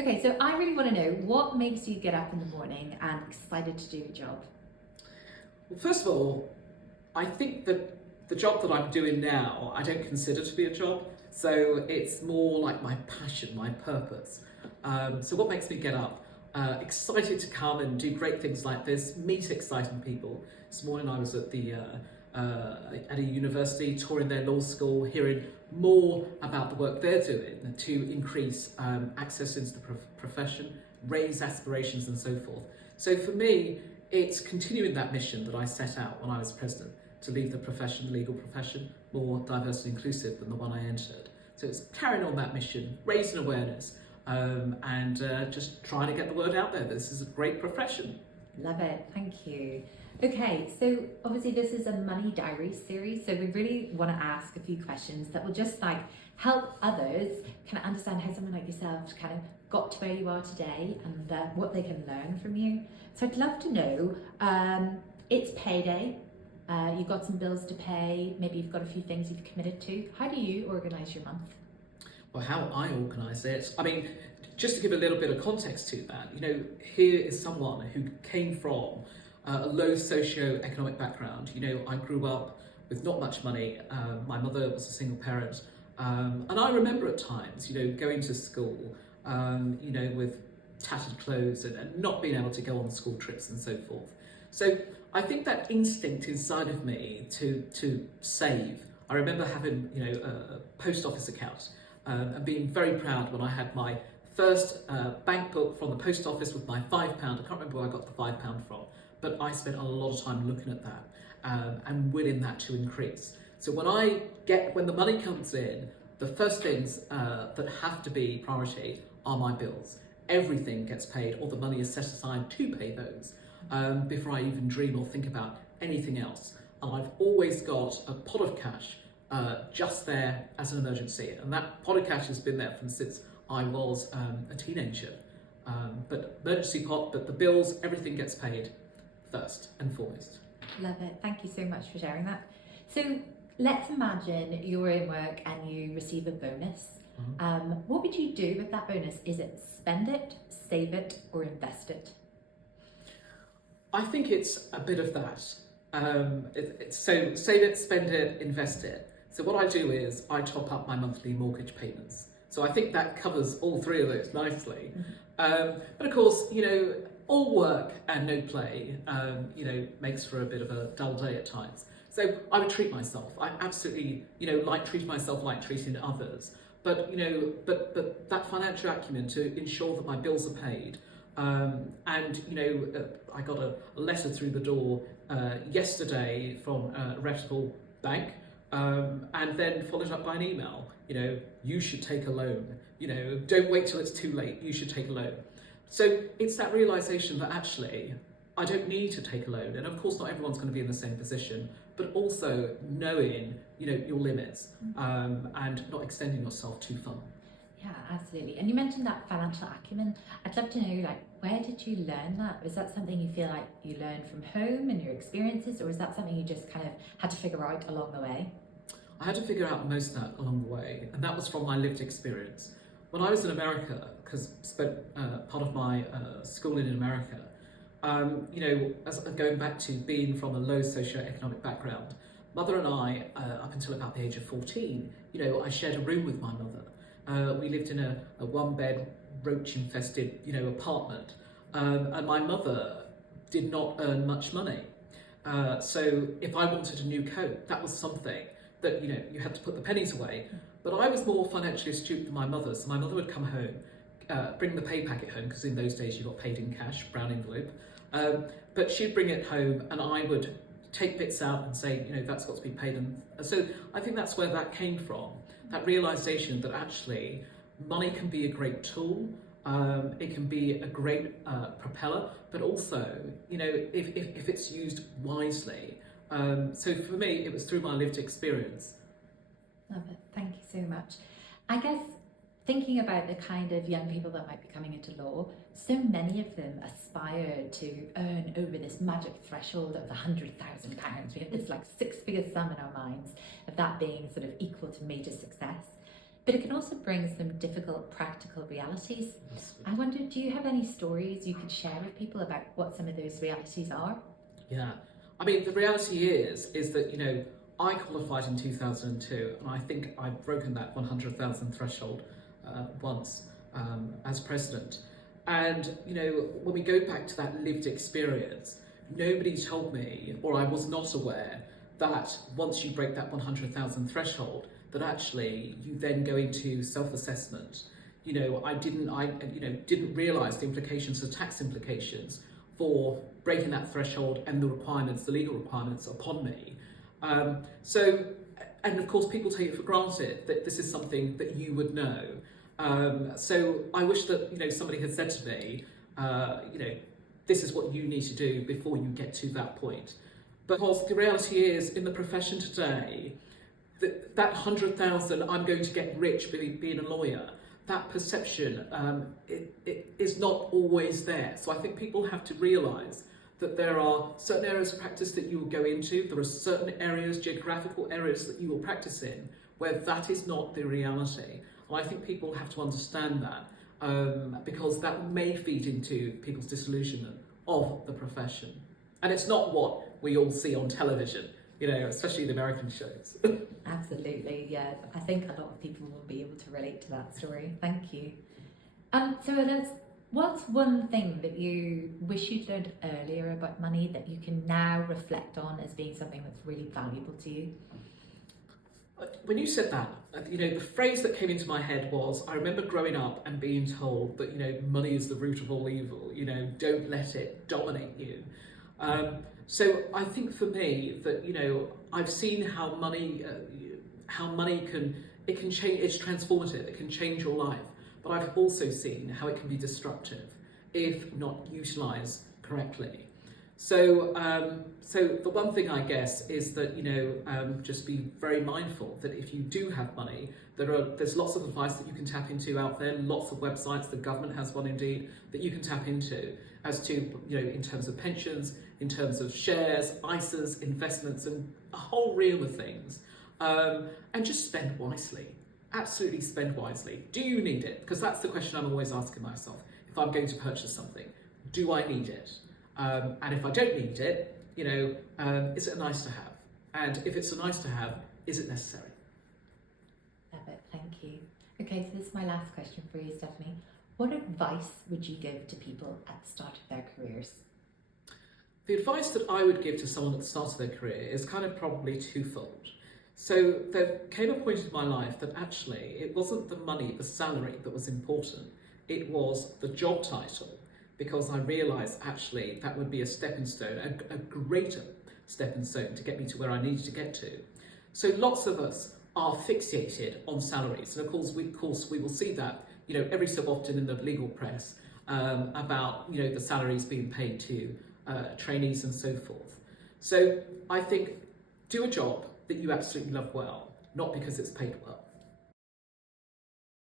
Okay, so I really want to know what makes you get up in the morning and excited to do your job? Well, first of all, I think that the job that I'm doing now, I don't consider to be a job. So it's more like my passion, my purpose. So what makes me get up? Excited to come and do great things like this, meet exciting people. This morning I was at a university, touring their law school, hearing more about the work they're doing to increase access into the profession, raise aspirations and so forth. So for me, it's continuing that mission that I set out when I was president, to leave the profession, the legal profession, more diverse and inclusive than the one I entered. So it's carrying on that mission, raising awareness, and just trying to get the word out there. This is a great profession. Love it, thank you. Okay, so obviously this is a Money Diaries series, so we really want to ask a few questions that will just like help others kind of understand how someone like yourself kind of got to where you are today and what they can learn from you. So I'd love to know, it's payday, you've got some bills to pay, maybe you've got a few things you've committed to. How do you organise your month? Well, how I organise it, I mean, just to give a little bit of context to that, here is someone who came from a low socio-economic background. I grew up with not much money. My mother was a single parent. And I remember at times, going to school, with tattered clothes and not being able to go on school trips and so forth. So I think that instinct inside of me to save. I remember having, a post office account and being very proud when I had my first bank book from the post office with my £5. I can't remember where I got the £5 from, but I spent a lot of time looking at that and willing that to increase. So when the money comes in, the first things that have to be priority are my bills. Everything gets paid, or the money is set aside to pay those before I even dream or think about anything else. And I've always got a pot of cash just there as an emergency, and that pot of cash has been there since I was a teenager. But emergency pot, but the bills, everything gets paid first and foremost. Love it, thank you so much for sharing that. So let's imagine you're in work and you receive a bonus. What would you do with that bonus? Is it spend it, save it, or invest it? I think it's a bit of that. So save it, spend it, invest it. So what I do is I top up my monthly mortgage payments. So I think that covers all three of those nicely. But of course, all work and no play, makes for a bit of a dull day at times. So I would treat myself. I absolutely, like treating myself like treating others. But that financial acumen to ensure that my bills are paid. I got a letter through the door yesterday from a reputable bank, and then followed up by an email. You should take a loan. Don't wait till it's too late. You should take a loan. So it's that realization that actually I don't need to take a loan, and of course not everyone's going to be in the same position, but also knowing your limits and not extending yourself too far. Yeah, absolutely. And you mentioned that financial acumen. I'd love to know, where did you learn that? Was that something you feel like you learned from home and your experiences, or was that something you just kind of had to figure out along the way? I had to figure out most of that along the way, and that was from my lived experience. When I was in America, because I spent part of my schooling in America, as going back to being from a low socio-economic background, mother and I, up until about the age of 14, I shared a room with my mother. We lived in a one-bed, roach-infested, apartment, and my mother did not earn much money. So if I wanted a new coat, that was something that you had to put the pennies away. But I was more financially astute than my mother, so my mother would come home, bring the pay packet home, because in those days you got paid in cash, brown envelope. But she'd bring it home, and I would take bits out and say, that's got to be paid. And so I think that's where that came from. That realization that actually money can be a great tool, it can be a great propeller, but also, if it's used wisely. So for me, it was through my lived experience. Love it, thank you so much. I guess thinking about the kind of young people that might be coming into law, so many of them aspire to earn over this magic threshold of £100,000. We have this six-figure sum in our minds of that being sort of equal to major success. but it can also bring some difficult practical realities. I wonder, do you have any stories you could share with people about what some of those realities are? Yeah, I mean, the reality is that, I qualified in 2002, and I think I've broken that 100,000 threshold once as president. And, when we go back to that lived experience, nobody told me, or I was not aware, that once you break that 100,000 threshold, that actually you then go into self-assessment. I didn't realise the implications, the tax implications for breaking that threshold and the requirements, the legal requirements upon me. And of course, people take it for granted that this is something that you would know. So I wish that somebody had said to me, this is what you need to do before you get to that point. Because the reality is, in the profession today, that 100,000, I'm going to get rich being a lawyer, that perception it is not always there. So I think people have to realise that there are certain areas of practice that you will go into, there are certain areas, geographical areas that you will practice in, where that is not the reality. And I think people have to understand that, because that may feed into people's disillusionment of the profession. And it's not what we all see on television, especially the American shows. Absolutely, yeah. I think a lot of people will be able to relate to that story. Thank you. So what's one thing that you wish you'd learned earlier about money that you can now reflect on as being something that's really valuable to you? When you said that, the phrase that came into my head was, I remember growing up and being told that, money is the root of all evil, don't let it dominate you. So I think for me that, I've seen how money can change, it's transformative, it can change your life. But I've also seen how it can be destructive if not utilised correctly. So the one thing I guess is that, just be very mindful that if you do have money, there's lots of advice that you can tap into out there, lots of websites, the government has one indeed, that you can tap into as to, in terms of pensions, in terms of shares, ISAs, investments, and a whole realm of things. And just spend wisely. Absolutely spend wisely. Do you need it? Because that's the question I'm always asking myself. If I'm going to purchase something, do I need it? And if I don't need it, is it nice to have? And if it's a nice to have, is it necessary? Love it, thank you. Okay, so this is my last question for you, Stephanie. What advice would you give to people at the start of their careers? The advice that I would give to someone at the start of their career is kind of probably twofold. So there came a point in my life that actually it wasn't the money, the salary that was important. It was the job title, because I realised actually that would be a stepping stone, a greater stepping stone to get me to where I needed to get to. So lots of us are fixated on salaries. And of course we will see that, every so often in the legal press about, the salaries being paid to trainees and so forth. So I think do a job that you absolutely love well, not because it's paid well.